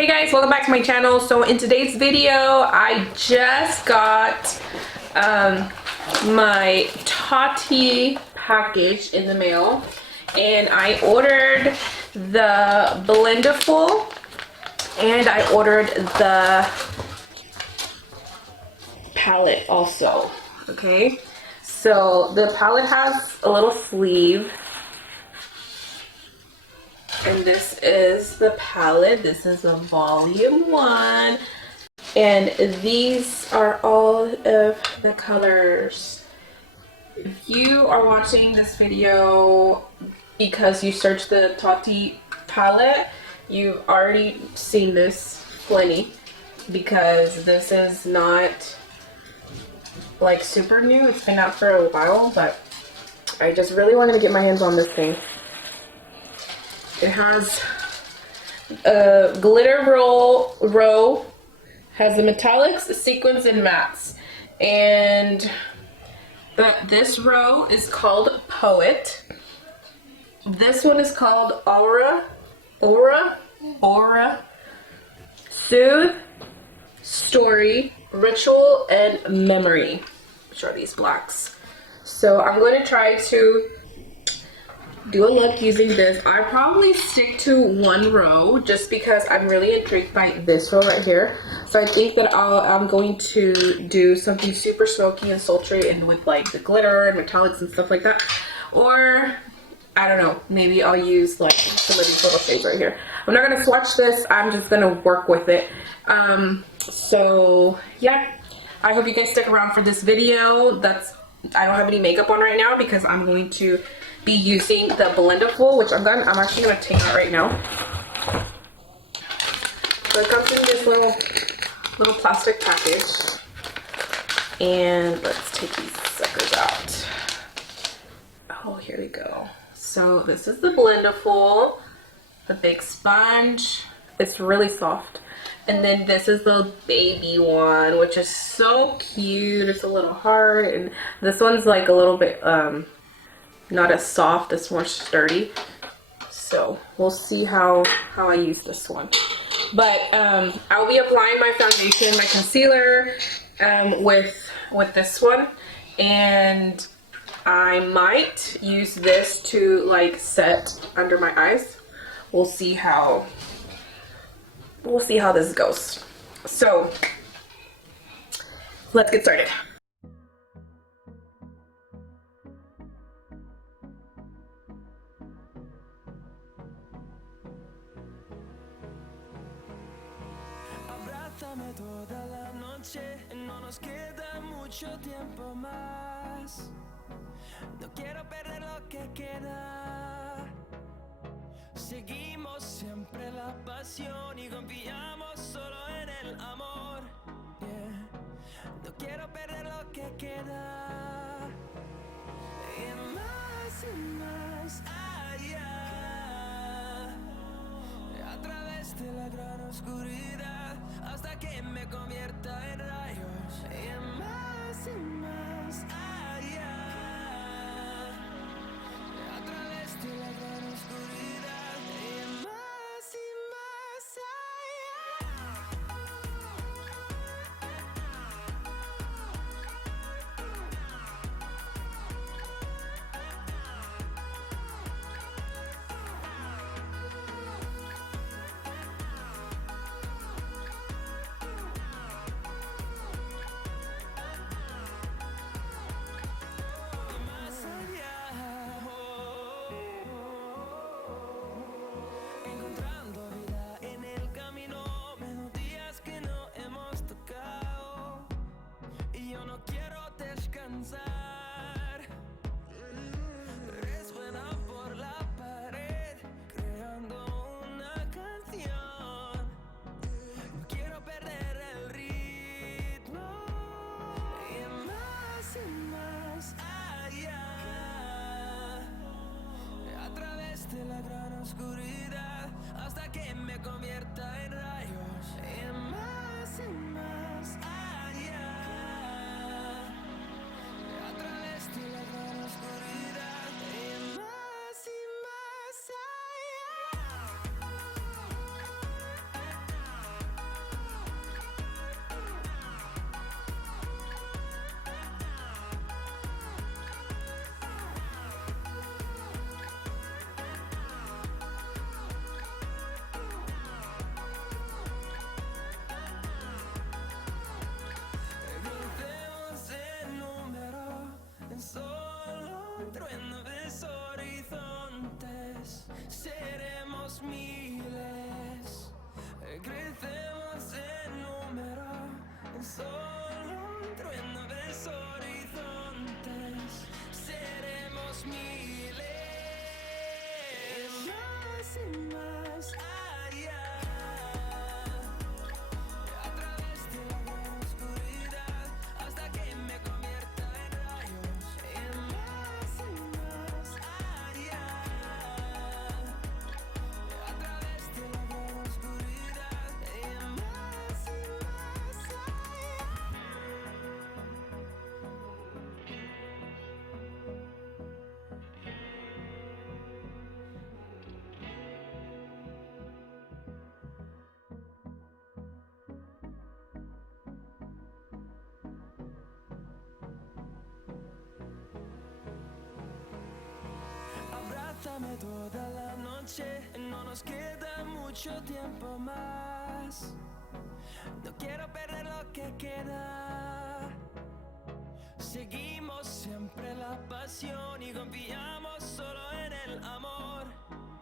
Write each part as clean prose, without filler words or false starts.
Hey guys, welcome back to my channel. So in today's video, I just got my Tati package in the mail, and I ordered the Blendiful and I ordered the palette also. Okay, so the palette has a little sleeve. And this is the palette. This is a volume 1. And these are all of the colors. If you are watching this video because you searched the Tati palette, you've already seen this plenty, because this is not like super new. It's been out for a while, but I just really wanted to get my hands on this thing. It has a glitter row, has the metallics, the sequins, and mattes. And this row is called Poet. This one is called Aura, Soothe, Story, Ritual, and Memory, which are these blacks. So I'm going to try to do a look using this. I probably stick to one row just because I'm really intrigued by this row right here. So I think that I'm going to do something super smoky and sultry and with like the glitter and metallics and stuff like that. Or I don't know, maybe I'll use like some of these little shades right here. I'm not gonna swatch this, I'm just gonna work with it. So yeah, I hope you guys stick around for this video. I don't have any makeup on right now because I'm going to be using the Blendiful, which I'm actually gonna take it right now. So it comes in this little plastic package, and let's take these suckers out. Oh, here we go. So this is the Blendiful, the big sponge. It's really soft. And then this is the baby one, which is so cute. It's a little hard, and this one's like a little bit not as soft, it's more sturdy. So we'll see how I use this one. But I'll be applying my foundation, my concealer with this one, and I might use this to like set under my eyes. We'll see how this goes. So let's get started. Abrázame toda la noche, no nos queda mucho tiempo más. No quiero perder lo que queda. Seguimos siempre la pasión y confiamos solo en el amor. Yeah. No quiero perder lo que queda. Y más allá. A través de la gran oscuridad, hasta que me convierta en rayos. Y más allá. A través de la gran oscuridad, y más Dame toda la noche, no nos queda mucho tiempo más. No quiero perder lo que queda. Seguimos siempre la pasión y confiamos solo en el amor.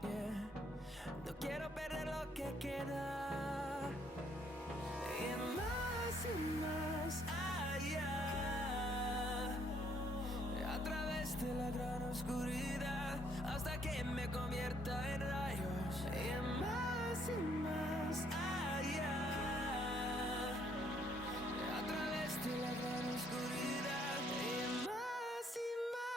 Yeah. No quiero perder lo que queda. Y más allá. A través de la gran oscuridad hasta que me convierta en rayos. Y más allá. A través de la gran oscuridad y más allá.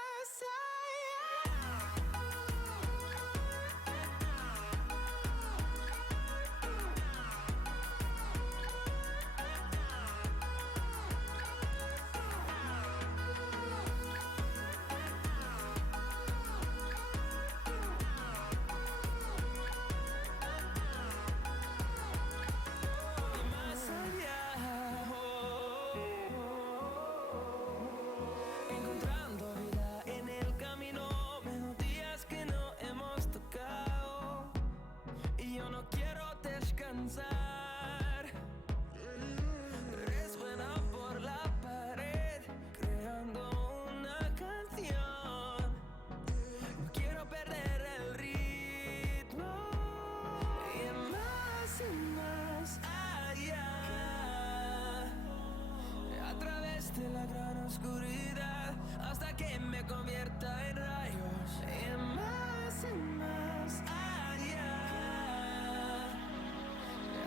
Encontrando vida en el camino, melodías que no hemos tocado. Y yo no quiero descansar. Resuena por la pared, creando una canción. No quiero perder el ritmo. Y más allá. A través de la gran oscuridad hasta que me convierta en rayos. Y más allá.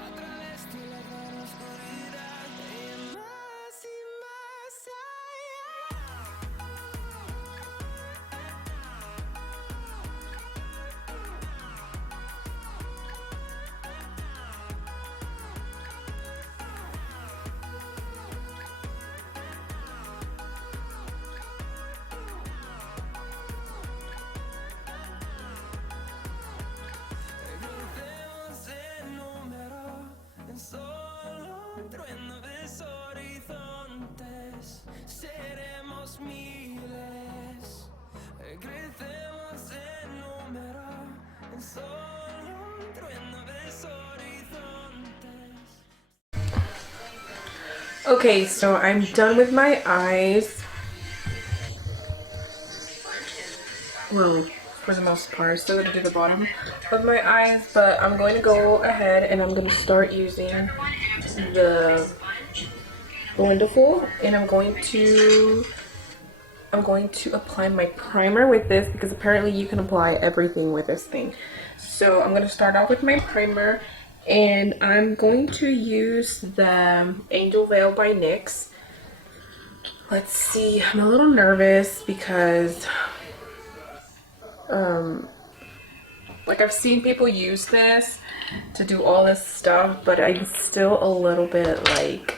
A través de la gran oscuridad y más crecemos en número, en solo un trueno de horizontes. Seremos miles. Crecemos en número, en solo un trueno de horizontes. Okay, so I'm done with my eyes. Well, for the most part, still gonna do the bottom of my eyes, but I'm going to go ahead and I'm going to start using the Blendiful, and I'm going to apply my primer with this because apparently you can apply everything with this thing. So I'm going to start off with my primer, and I'm going to use the Angel Veil by NYX. Let's see, I'm a little nervous because like I've seen people use this to do all this stuff, but I'm still a little bit like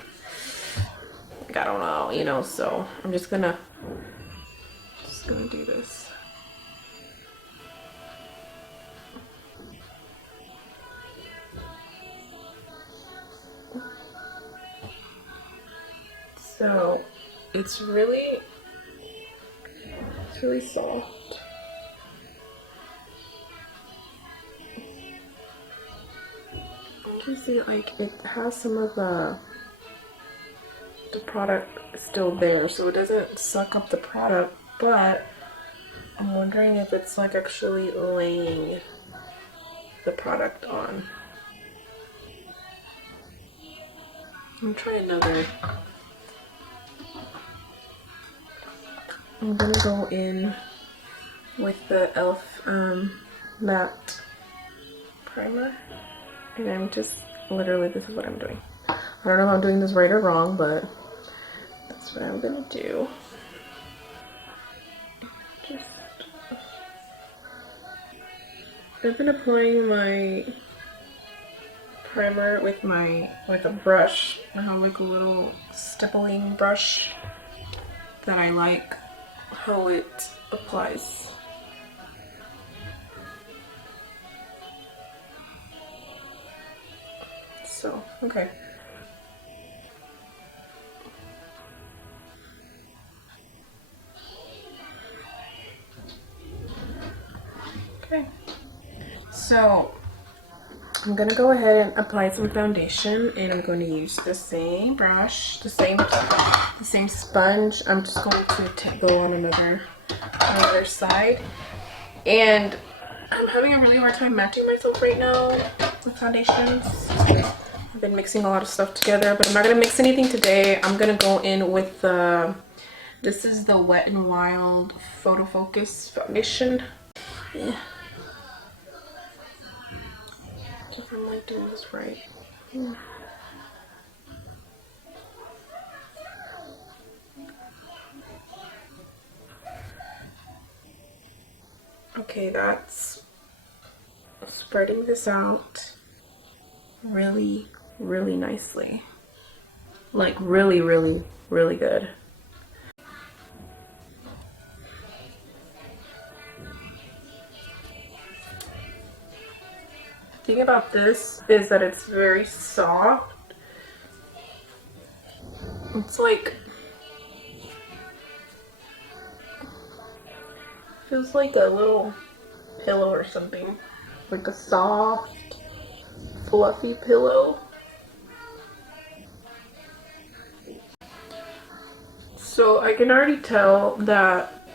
I don't know, you know, so I'm just gonna do this. So it's really soft. You can see like it has some of the product still there, so it doesn't suck up the product, but I'm wondering if it's like actually laying the product on. I'm trying another. I'm gonna go in with the e.l.f. matte primer, and I'm just literally, this is what I'm doing. I don't know if I'm doing this right or wrong, but that's what I'm gonna do. I've been applying my primer with a brush. I have like a little stippling brush that I like how it applies. So, okay. So I'm gonna go ahead and apply some foundation, and I'm going to use the same brush, the same sponge. I'm just going to go on another side, and I'm having a really hard time matching myself right now with foundations. I've been mixing a lot of stuff together, but I'm not gonna mix anything today. I'm gonna go in with this is the Wet n Wild Photo Focus foundation. Yeah. If I'm like doing this right. Okay, that's spreading this out really, really nicely. Like really, really, really good. The thing about this is that it's very soft. It's like, feels like a little pillow or something. Like a soft, fluffy pillow. So I can already tell that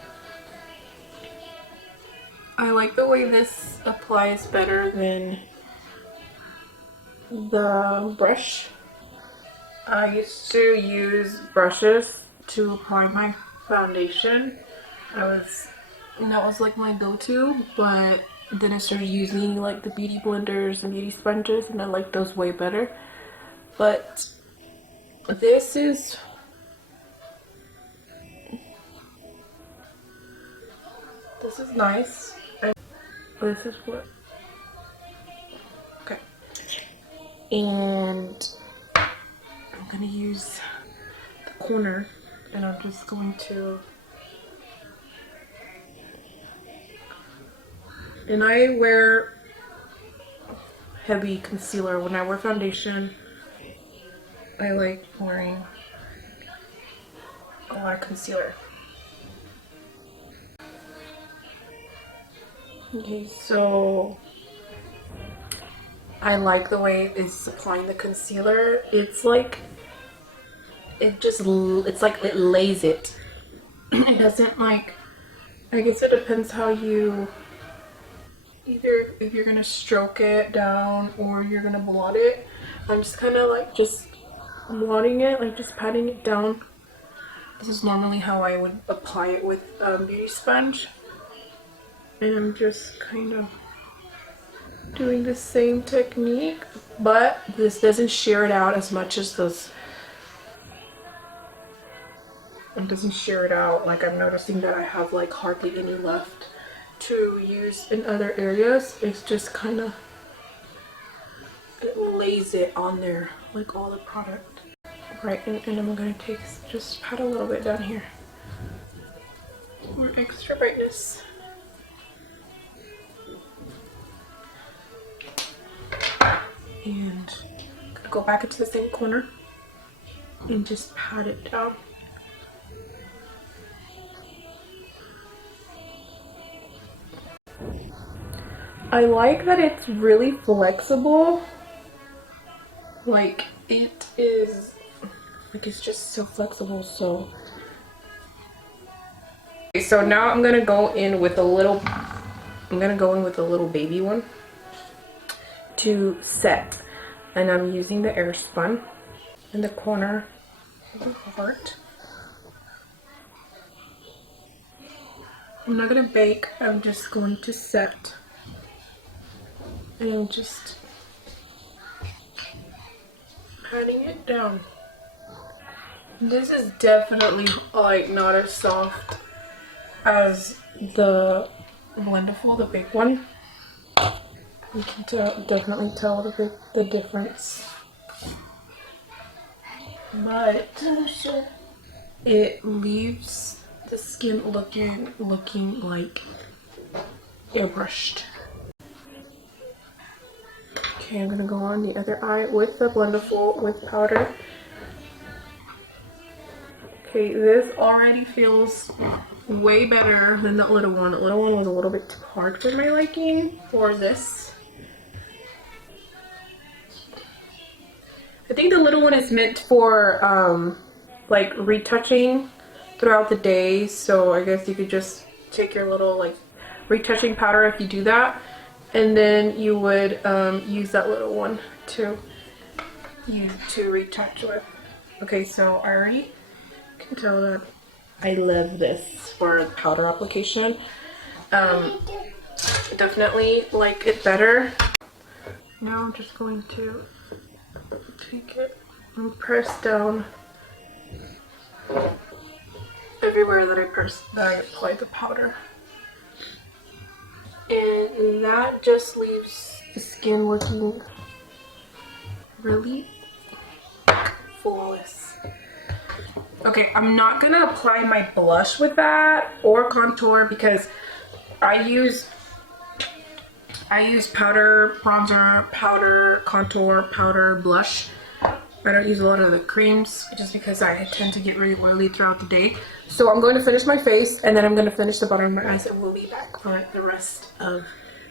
I like the way this applies better than the brush. I used to use brushes to apply my foundation. That was like my go-to, but then I started using like the beauty blenders and beauty sponges, and I like those way better. But this is nice. This is what, okay. And I'm gonna use the corner, and I'm just going to, and I wear heavy concealer. When I wear foundation, I like wearing a lot of concealer. Okay, so I like the way it's applying the concealer. It's like, it's like it lays it. It doesn't like, I guess it depends how you, either if you're gonna stroke it down or you're gonna blot it. I'm just kind of like just blotting it, like just patting it down. This is normally how I would apply it with beauty sponge. And I'm just kind of doing the same technique, but this doesn't shear it out as much as this. It doesn't shear it out. Like, I'm noticing that I have like hardly any left to use in other areas. It's just kind of, it lays it on there, like all the product. Right, and I'm gonna just pat a little bit down here for extra brightness. And I'm gonna go back into the same corner and just pat it down. I like that it's really flexible. Like, it is, like, it's just so flexible. So now I'm gonna go in with a little baby one to set, and I'm using the air spun in the corner of the heart. I'm not gonna bake, I'm just going to set, and I'm just patting it down. This is definitely like not as soft as the Blendiful, the big one. You can definitely tell the difference, but it leaves the skin looking like airbrushed. Okay, I'm gonna go on the other eye with the Blendiful with powder. Okay, this already feels way better than the little one. The little one was a little bit too hard for my liking for this. I think the little one is meant for like retouching throughout the day. So I guess you could just take your little like retouching powder if you do that, and then you would use that little one to retouch with. Okay, so I already can tell that I love this for powder application. Definitely like it better. Now I'm just going to take it and press down everywhere that I apply the powder. And that just leaves the skin looking really flawless. Okay, I'm not gonna apply my blush with that or contour because I use powder, bronzer, powder, contour, powder, blush. I don't use a lot of the creams just because I tend to get really oily throughout the day. So I'm going to finish my face and then I'm going to finish the bottom of my eyes and we'll be back for the rest of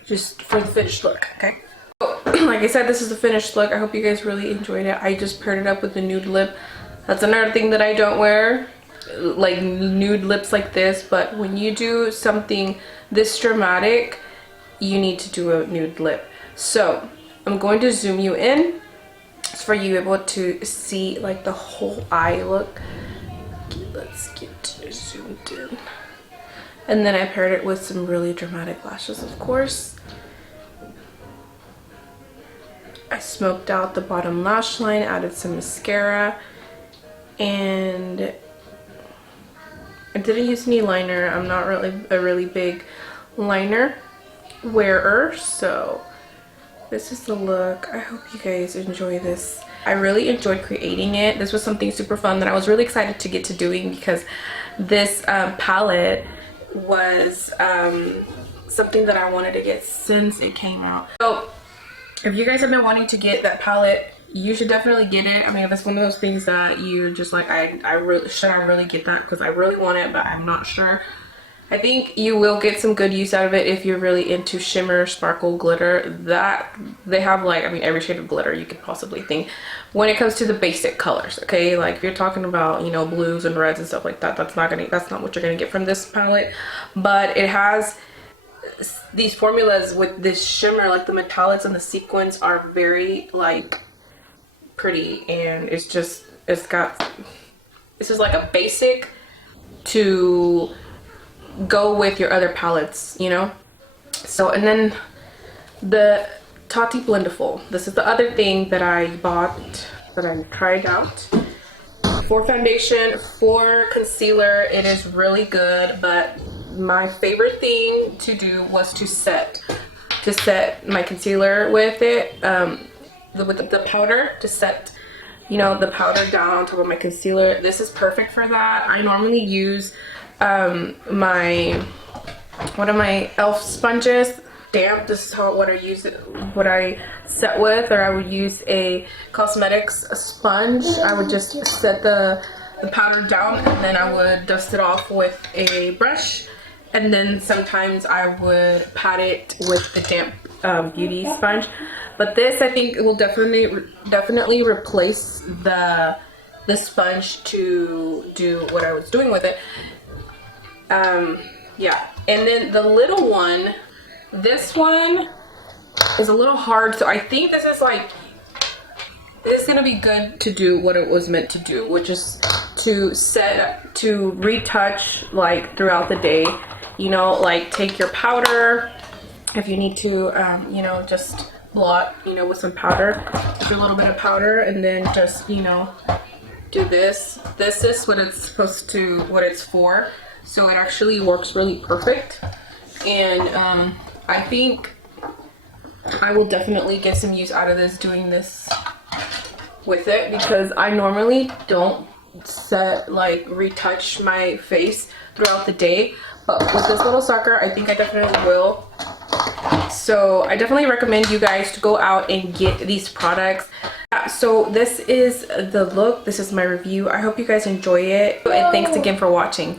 just for the finished look, okay? So, like I said, this is the finished look. I hope you guys really enjoyed it. I just paired it up with the nude lip. That's another thing that I don't wear, like nude lips like this, but when you do something this dramatic, you need to do a nude lip. So I'm going to zoom you in for you able to see like the whole eye look. Okay, let's get zoomed in. And then I paired it with some really dramatic lashes, of course. I smoked out the bottom lash line, added some mascara, and I didn't use any liner. I'm not really a really big liner wearer, so this is the look. I hope you guys enjoy this. I really enjoyed creating it. This was something super fun that I was really excited to get to doing because this palette was something that I wanted to get since it came out. So if you guys have been wanting to get that palette, you should definitely get it. I mean, if it's one of those things that you're just like, I really get that because I really want it, but I'm not sure. I think you will get some good use out of it if you're really into shimmer, sparkle, glitter. That they have, like, I mean, every shade of glitter you could possibly think when it comes to the basic colors. Okay, like if you're talking about, you know, blues and reds and stuff like that, that's not what you're gonna get from this palette. But it has these formulas with this shimmer, like the metallics and the sequins are very like pretty, and it's just this is like a basic to go with your other palettes, you know. So, and then the Tati Blendiful. This is the other thing that I bought, that I tried out for foundation, for concealer. It is really good, but my favorite thing to do was to set my concealer with it, with the powder, to set, you know, the powder down on top of my concealer. This is perfect for that. I normally use one of my e.l.f. sponges, damp. This is what I set with, or I would use a cosmetics sponge. I would just set the powder down and then I would dust it off with a brush, and then sometimes I would pat it with a damp beauty sponge. But this, I think, will definitely replace the sponge to do what I was doing with it. Yeah, and then the little one, this one is a little hard, so I think this is gonna be good to do what it was meant to do, which is to retouch like throughout the day. You know, like take your powder, if you need to, you know, just blot, you know, with some powder, do a little bit of powder, and then just, you know, do this. This is what it's for. So it actually works really perfect, and I think I will definitely get some use out of this, doing this with it, because I normally don't retouch my face throughout the day, but with this little sucker, I think I definitely will. So I definitely recommend you guys to go out and get these products. So this is the look. This is my review. I hope you guys enjoy it, and thanks again for watching.